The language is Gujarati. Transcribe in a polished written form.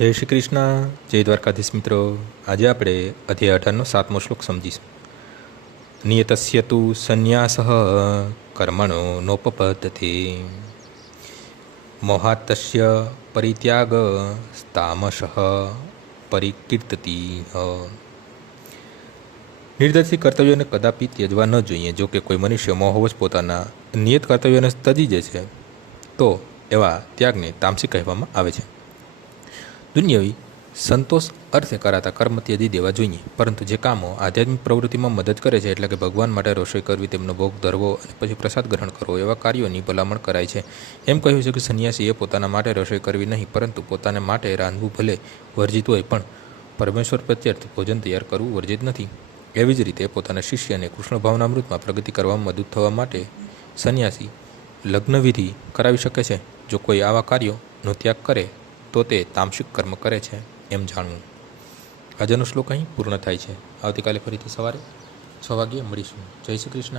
જય શ્રી કૃષ્ણ, જય દ્વારકાધીશ મિત્રો. આજે આપણે અધ્યાય 18નો 7મો શ્લોક સમજીશું. નિયતસ્ય તુ સંન્યાસઃ કર્મણો નોપપદ્યતે મોહાતસ્ય પરિત્યાગ તામસઃ પરિકીર્તતી. નિર્દર્શી કર્તવ્યોને કદાપી ત્યજવા ન જોઈએ. જો કે કોઈ મનુષ્ય મોહવશ પોતાના નિયત કર્તવ્યોને તજી જાય છે તો એવા ત્યાગને તામસિક કહેવામાં આવે છે. દુન્યવી સંતોષ અર્થે કરાતા કર્મ ત્યજી દેવા જોઈએ, પરંતુ જે કામો આધ્યાત્મિક પ્રવૃત્તિમાં મદદ કરે છે, એટલે કે ભગવાન માટે રસોઈ કરવી, તેમનો ભોગ ધરવો અને પછી પ્રસાદ ગ્રહણ કરવો, એવા કાર્યોની ભલામણ કરાય છે. એમ કહ્યું છે કે સંન્યાસીએ પોતાના માટે રસોઈ કરવી નહીં, પરંતુ પોતાને માટે રાંધવું ભલે વર્જિત હોય, પણ પરમેશ્વર પ્રત્યર્થ ભોજન તૈયાર કરવું વર્જિત નથી. એવી જ રીતે પોતાના શિષ્યને કૃષ્ણ ભાવનામૃતમાં પ્રગતિ કરવામાં મદદ થવા માટે સંન્યાસી લગ્નવિધિ કરાવી શકે છે. જો કોઈ આવા કાર્યોનો ત્યાગ કરે તો તે તામસિક કર્મ કરે છે એમ જાણવું. આજનો શ્લોક અહીં પૂર્ણ થાય છે. આવતીકાલે ફરીથી સવારે 6 વાગ્યે મળીશું. જય શ્રી કૃષ્ણ.